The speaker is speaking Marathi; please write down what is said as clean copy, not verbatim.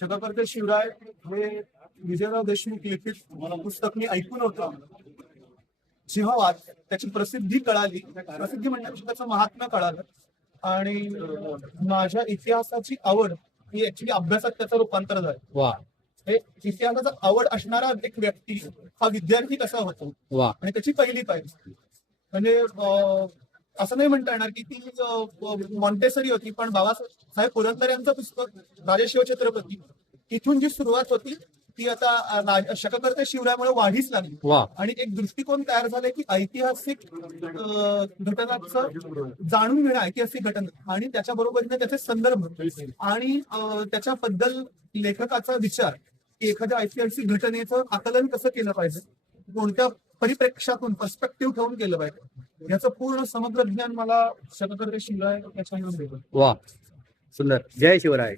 शतकर्ते शिवराय हे विजयराव देशमुख लिखित पुस्तक मी ऐकून होतं. जेव्हा त्याची प्रसिद्धी कळाली, प्रसिद्धी म्हणण्यापेक्षा त्याचं महात्म्य कळालं आणि माझ्या इतिहासाची आवड ही ऍक्च्युली अभ्यासात त्याचं रूपांतर झालं. वा हे इतिहासाचा आवड असणारा एक व्यक्ती हा विद्यार्थी कसा होतो वा आणि त्याची पहिली पायरी म्हणजे असं नाही म्हणता येणार की ती मॉन्टेसरी होती, पण बाबासाहेब पुरंदरे यांचं पुस्तक राजे शिवछत्रपती इथून जी सुरुवात होती ती आता शतकर्ते शिवरायामुळे वाढीच लागली. वा आणि एक दृष्टिकोन तयार झालाय की ऐतिहासिक घटनांचं जाणून घेणं, ऐतिहासिक घटना आणि त्याच्या बरोबरीने त्याचे संदर्भ आणि त्याच्याबद्दल लेखकाचा विचार की एखाद्या ऐतिहासिक घटनेचं आकलन कसं केलं पाहिजे, कोणत्या परिप्रेक्षातून पर्स्पेक्टिव्ह ठेवून केलं पाहिजे, याचं पूर्ण समग्र ज्ञान मला शतकर्ते शिवराय याच्याकडून देतो. वा सुंदर. जय शिवराय.